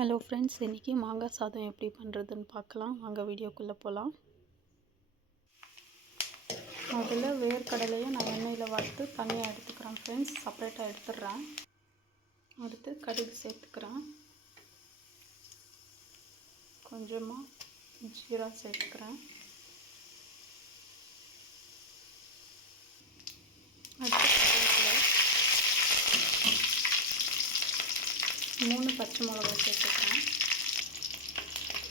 Hello friends, இன்றைக்கி மாங்காய் சாதம் எப்படி பண்ணுறதுன்னு பார்க்கலாம். வாங்க வீடியோக்குள்ளே போகலாம். முதல்ல வேர்க்கடலையை நான் எண்ணெயில் வறுத்து தனியாக எடுத்துக்கிறேன் ஃப்ரெண்ட்ஸ், செப்பரேட்டாக எடுத்துடுறேன். அடுத்து கடுகு சேர்த்துக்கிறேன், கொஞ்சமாக ஜீரா சேர்த்துக்கிறேன், அடுத்து கருவேப்பிலை, 3 பச்சை மிளகாய் சேர்த்துக்கிறேன்.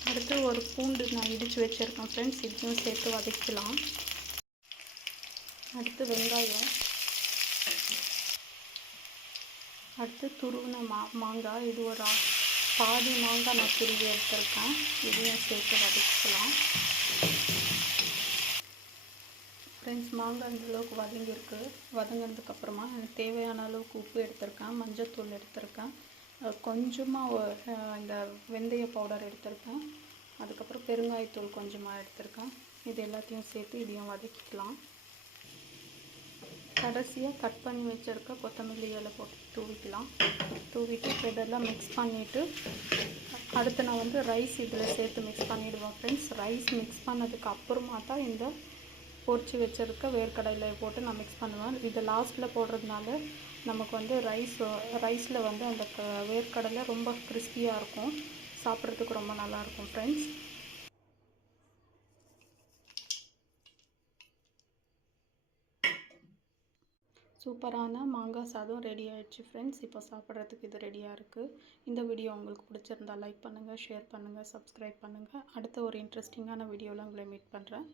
அடுத்து ஒரு பூண்டு நான் இடித்து வச்சுருக்கேன் ஃப்ரெண்ட்ஸ், இதையும் சேர்த்து வதக்கலாம். அடுத்து வெங்காயம், அடுத்து துருவின மாங்காய், இது ஒரு பாதி மாங்காய் நான் துருவி எடுத்துருக்கேன், இதையும் சேர்த்து வதக்கலாம். ஃப்ரெண்ட்ஸ், மாங்காய் இந்தளவுக்கு வதங்கியிருக்கு. வதங்கினதுக்கப்புறமா எனக்கு தேவையான அளவுக்கு உப்பு எடுத்திருக்கேன், மஞ்சத்தூள் எடுத்திருக்கேன், கொஞ்சமாக இந்த வெந்தய பவுடர் எடுத்திருக்கேன், அதுக்கப்புறம் பெருங்காயத்தூள் கொஞ்சமாக எடுத்திருக்கேன். இது எல்லாத்தையும் சேர்த்து இதையும் வதக்கிக்கலாம். கடைசியாக கட் பண்ணி வச்சுருக்க கொத்தமல்லி இலை போட்டு தூவிட்டு இதெல்லாம் மிக்ஸ் பண்ணிவிட்டு அடுத்து நான் ரைஸ் இதில் சேர்த்து மிக்ஸ் பண்ணிவிடுவேன் ஃப்ரெண்ட்ஸ். ரைஸ் மிக்ஸ் பண்ணதுக்கு அப்புறமா தான் இந்த பொரிச்சு வச்சுருக்க வேர்க்கடலை போட்டு நான் மிக்ஸ் பண்ணுவேன். இது லாஸ்ட்டில் போடுறதுனால நமக்கு ரைஸில் அந்த வேர்க்கடலை ரொம்ப கிறிஸ்பியாக இருக்கும், சாப்பிட்றதுக்கு ரொம்ப நல்லாயிருக்கும் ஃப்ரெண்ட்ஸ். சூப்பரான மாங்காய் சாதம் ரெடி ஆகிடுச்சு ஃப்ரெண்ட்ஸ். இப்போ சாப்பிட்றதுக்கு இது ரெடியாக இருக்குது. இந்த வீடியோ உங்களுக்கு பிடிச்சிருந்தா லைக் பண்ணுங்கள், ஷேர் பண்ணுங்கள், சப்ஸ்கிரைப் பண்ணுங்கள். அடுத்த ஒரு இன்ட்ரெஸ்டிங்கான வீடியோவில் உங்களை மீட் பண்ணுறேன்.